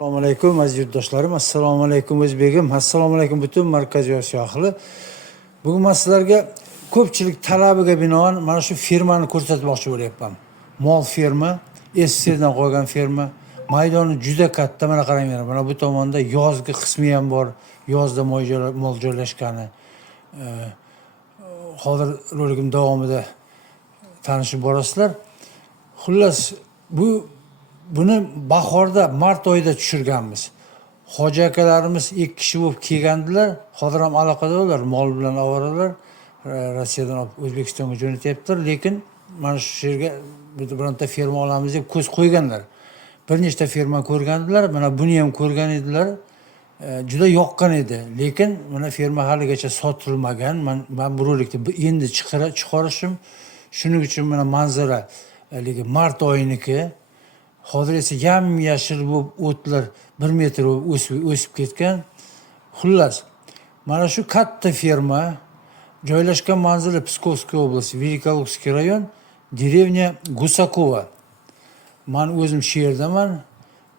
Assalomu alaykum aziz yurtdoshlarim, assalomu alaykum o'zbegim, assalomu alaykum butun Markaziy Osiyo ahli. Bugun men sizlarga ko'pchilik talabiga binoan mana shu firmani ko'rsatmoqchi bo'lyapman. Mol firma, SSRdan qolgan firma. Maydoni juda katta, mana qaranglar. Mana bu tomonda yozgi qismi ham bor, yozda mol joylashgani. Hozir roligim davomida tanishib borasizlar. Xullas, buni bahorda mart oyida tushirganmiz. Hoji akalarimiz 2 kishi bo'lib kelgandilar. Hozir ham aloqada ular, mol bilan ovoralar. Rossiyadan olib O'zbekistonga jo'natyaptilar, lekin mana shu yerga bironta firma olamiz deb ko'z qo'yganlar. Bir nechta firma ko'rgandilar, mana buni ham ko'rgan edilar. Juda yoqqan edi, lekin mana firma haligacha sotilmagan. Men bu rolikni endi chiqarishim. Shuning uchun mana manzara mart oyiniki. Hozir esa yam-yashil bo'lib o'tlar 1 metr o'sib ketgan. Xullas, mana shu katta firma joylashgan manzili Pskovskiy oblasti, Velikolovskiy rayon, dеревня Gusakova. Men o'zim shu yerdaman.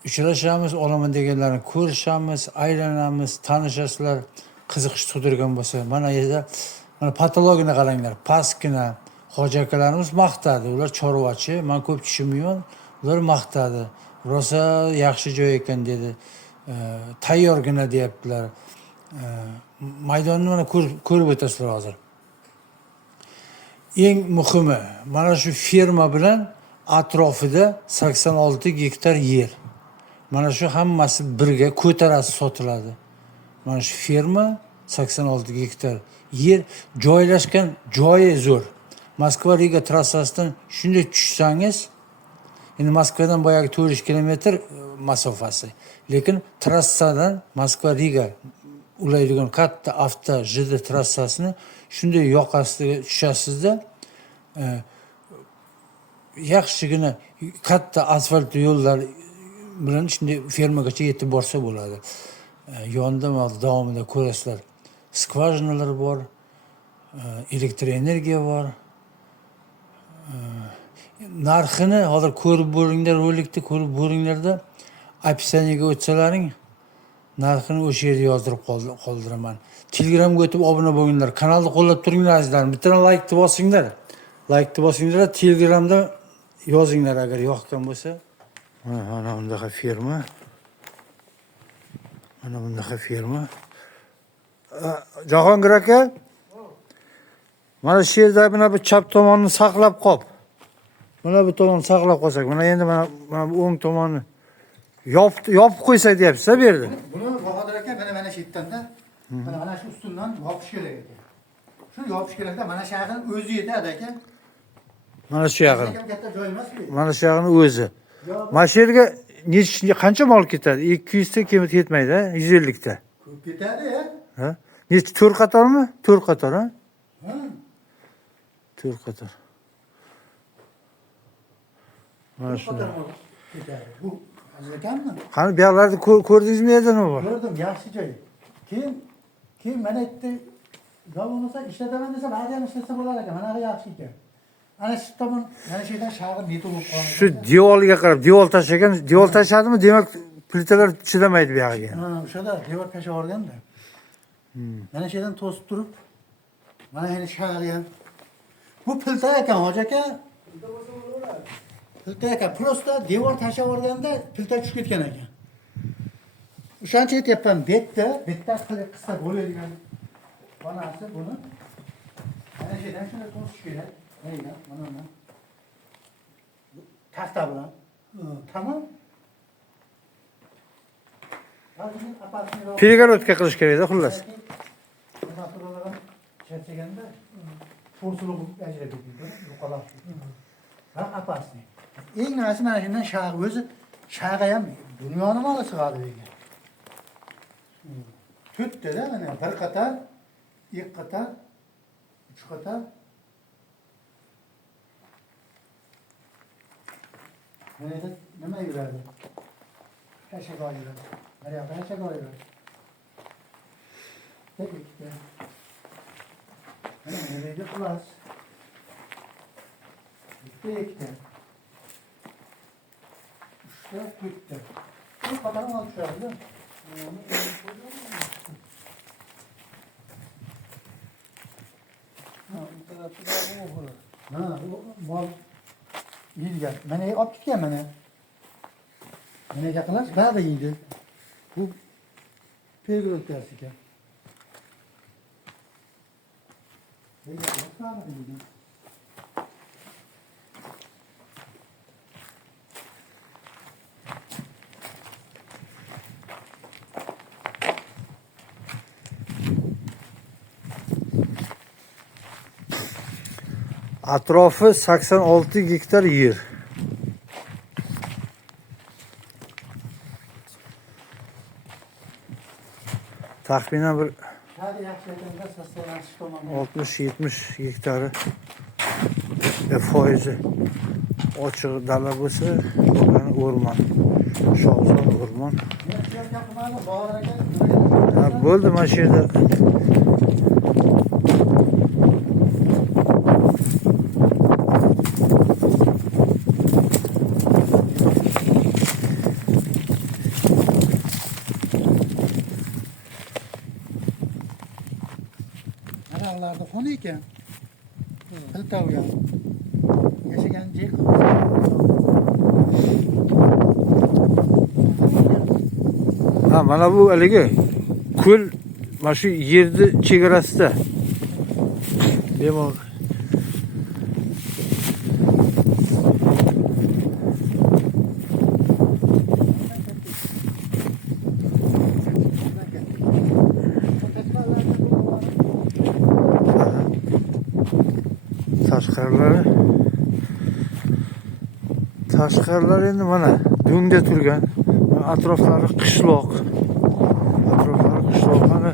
Uchrashamiz, olaman deganlarni ko'rishamiz, aylanamiz, tanishasizlar. Qiziqish tug'dirgan bo'lsa, mana yerda mana patologiyani qaranglar. Pastgina hoji akalarimiz maqtadi. Ular chorvachi, men ko'p tushunmayman. Ular maqtadi. Rosa yaxshi joy ekan dedi. Tayyorgina deyaptilar. Maydonni mana ko'rib o'tasizlar hozir. Eng muhimi, mana shu firma bilan atrofida 86 gektar yer. Mana shu hammasi birga ko'tarasi sotiladi. Mana shu firma 86 gektar yer, joylashgan joyi zo'r. Moskva-Riga trassasidan shunday tushsangiz, endi Moskvadan boyagi 400 kilometr masofasi. Lekin trassadan Moskva-Riga ulaydigan katta avto JD trassasini shunday yoqasiga tushasizda, yaxshigina katta asfalt yo'llar bilan shunday fermagacha yetib borsa bo'ladi. Yonda davomida ko'rasizlar. Skvajinalar bor, elektr energiya bor. Narxini hozir ko'rib bo'ringlar, rolikni ko'rib bo'ringlarda, opsiyaniyaga o'tsalaring, narxini o'sha yerda yozdirib qoldiraman. Telegramga o'tib obuna bo'linglar, kanalni qo'llab turinglar azizlarim. Bitta like bosinglar. Like bosinglar, Telegramda yozinglar agar yoqqan bo'lsa. Mana bundaqa firma. Mana bundaqa firma. Jahongir aka, mana shu yerda mana bu chap tomonni saqlab qop. Mana bu tomonni saqlab qolsak, mana endi mana bu o'ng tomonni yopib qo'ysak deyapsiz-a bu yerda. Buni Bahodir aka mana shu yerdan-da, mana shu ustundan yopish kerak ekan. Shu yopish kerakda mana shu yog'ini o'zi yetadi aka. Mana shu yog'ini. Katta joy emas-ku. Mana shu yog'ini o'zi. Mana shu yerga qancha mol ketadi? 200 ta ketmaydi, 150 ta. Ko'p ketadi-ya. Ha? Necha 4 qatormi? 4 qator, ha? Ha. 4 qator. Mana shu. Bu azizakanmi? Qani bu yerlarda ko'rdingizmi yerdan u bor? Ko'rdim, yaxshi joy. Keyin mana yerda bo'lmasa ishlataman desa, ba'zan ishlasa bo'lar ekan. Mana yaxshi ekan. Ana shu tomon, mana shu yerdan shag'ir netib bo'lib qolgan. Shu devorga qarab, devor tashlagan, devor tashladimi? Demak, plitalar chidamaydi bu yoqqa. Ha, o'shada devor tashlab yuborganda. Mana shu yerdan to'sib turib, mana endi shag'ir. Bu pilta ekan, hoji aka. Pilta ekan, prosta devor tashlab yuborganda pilta tushib ketgan ekan. O'shancha aytyapman, bitta qilsa bo'ladigan xonasi buni. Mana shu yerdan shunday to'sish kerak. Mana. Taxta bilan. Tamam. Перегородка qilish kerak-da, xullas. Charchaganda forsulib ajrab ketdi, yo'qolib. Ha, apasni. Eng nasi mana shundan shag'i o'zi, shag'i ham dunyoni moli sig'adi degan. To'rtta-da mana bir qator, ikki qator, uch qator. Mana endi nima yuradi? Hashagoy yuradi. Mana yoqda hashagoy yuradi. Teknikda. Mana yerga qulas. Bitta ikkita. Uchta, to'rtta. Bu kapalı mal çıkardı. Ha, bu mal yiyeceğim. Beni alıp gitken beni. Beni yakınlaş, daha da iyiydi. Bu pergülük dersi ki. Beni yakınlaş, daha da iyiydi. Atrofi 86 gektar yer. Taxminan bir Hadi yaxshi aytanda saslanasiz tomonga. 60-70 gektarı foizi ochiq dala bo'lsa, qolgani o'rmon. Shoxzor o'rmon. Ha, bo'ldi mana shu yerda. Aralarda fon ekan. Qiltav ya. Yashagan jek. Ha, mana bu haligi ko'l mana shu yerni chegarasida. Bemalol tashqarilari endi mana do'ngda turgan, atroflari qishloq. Atroflari qishloq, mana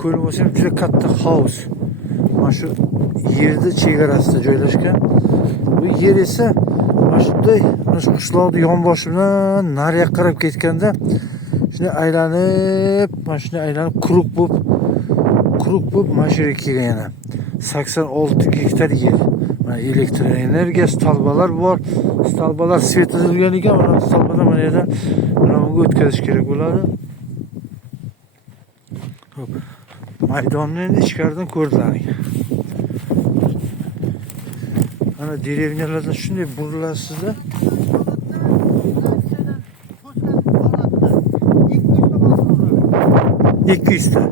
ko'l bo'lsa ham juda katta hovuz. Mana shu yerni chegarasida joylashgan. Bu yer esa mana shunday, mana shu qishloqni yonboshi bilan nariga qarab ketganda shunday aylanib, mana shunday aylanib quruq bo'lib mana shu yerga kelgan yana. 86 gektar yer. Mana elektr energiya stolbalar bor. Stolbalar svet uzilgan ekan, mana stolbalar mana yerdan mana bunga o'tkazish kerak bo'ladi. Xo'p. Maydonni endi ichkaridan ko'rdilaring. Mana derevnyalardan shunday burilasizda. 200 ta.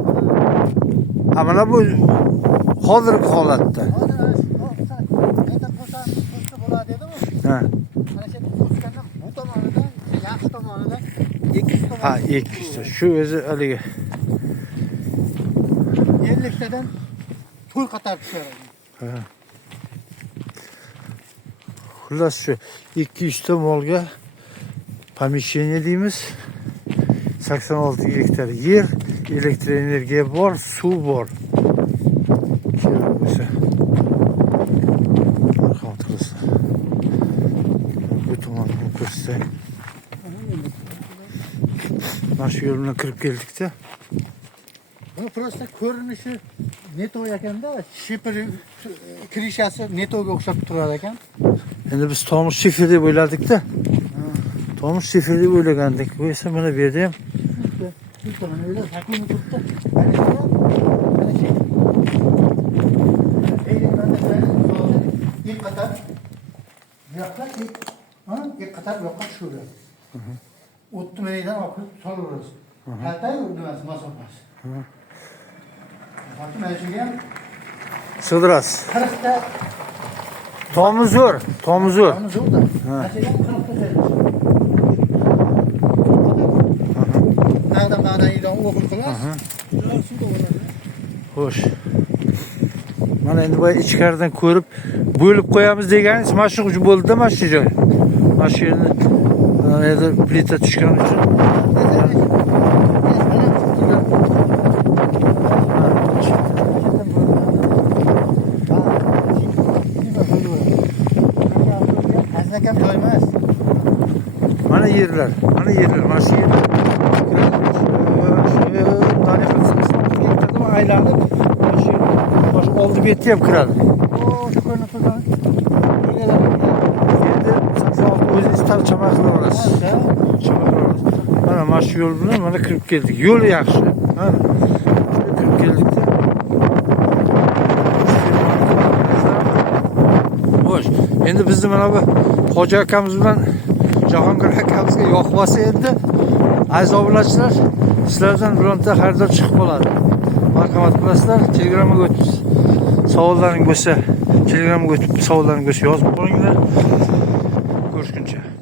Ha, mana bu hozirgi holatda. Ha. Ha, 200 ta. Shu o'zi haligi 50 tadan to'y qatar tushadi. Ha. Xullas shu 200 ta molga помещение deymiz. 86 gektar yer, elektr energiya bor, suv bor. O'sha. Marhamat qilsin. Bu tomondan ko'rsatsak. Mana shu yo'l bilan kirib keldik-da. Buni prosta ko'rinishi neto ekanda, shipir krishasi netoga o'xshab turar ekan. Endi biz tomush shifir deb o'yladik-da. Tomush shifir deb o'ylagandik. Bu esa mana bu yerda ham Mana o'ylar hakuni turibdi. Mana shu. Mana shu. İlk qatar. Yoqlar ilk qatar yoqqa tushadi. O'tni menidan olib so'raverasiz. Qatay o'rnamas masofasi. Bakın mana shunga ham sig'dirasiz. 40 ta Tomuzur. Tomuzurda. Mana shu ham 40 ta joylashadi. Qanday idon o'g'il qilasiz? Xo'sh. Mana endi bu ichkaridan ko'rib bo'lib qo'yamiz deganingiz mana shu bo'ldi-da, mana shu joy. Mana shu yerni yerda plita tushgan uchun. Aslakam joy emas. Mana yerlar, mana shu yerlar. Aylanib, mana shu oldi betga ham kiradi. O, shu ko'rinib turgan. Endi 86 o'zingiz tarjima qilib olasiz. Mana mana shu yo'l bilan mana kirib keldik. Yo'l yaxshi. Mana shunga kirib keldikda. Xo'sh, endi bizni mana bu Hoji akamiz bilan Jahongir akamizga yoqib olsa endi aziz obunachilar, sizlardan bironta xaridor chiqib qoladi. Marhamat qilasizlar, Telegramga o'tib savollaring bo'lsa, Telegramga o'tib savollaring bo'lsa yozib qo'yinglar. Ko'rishguncha.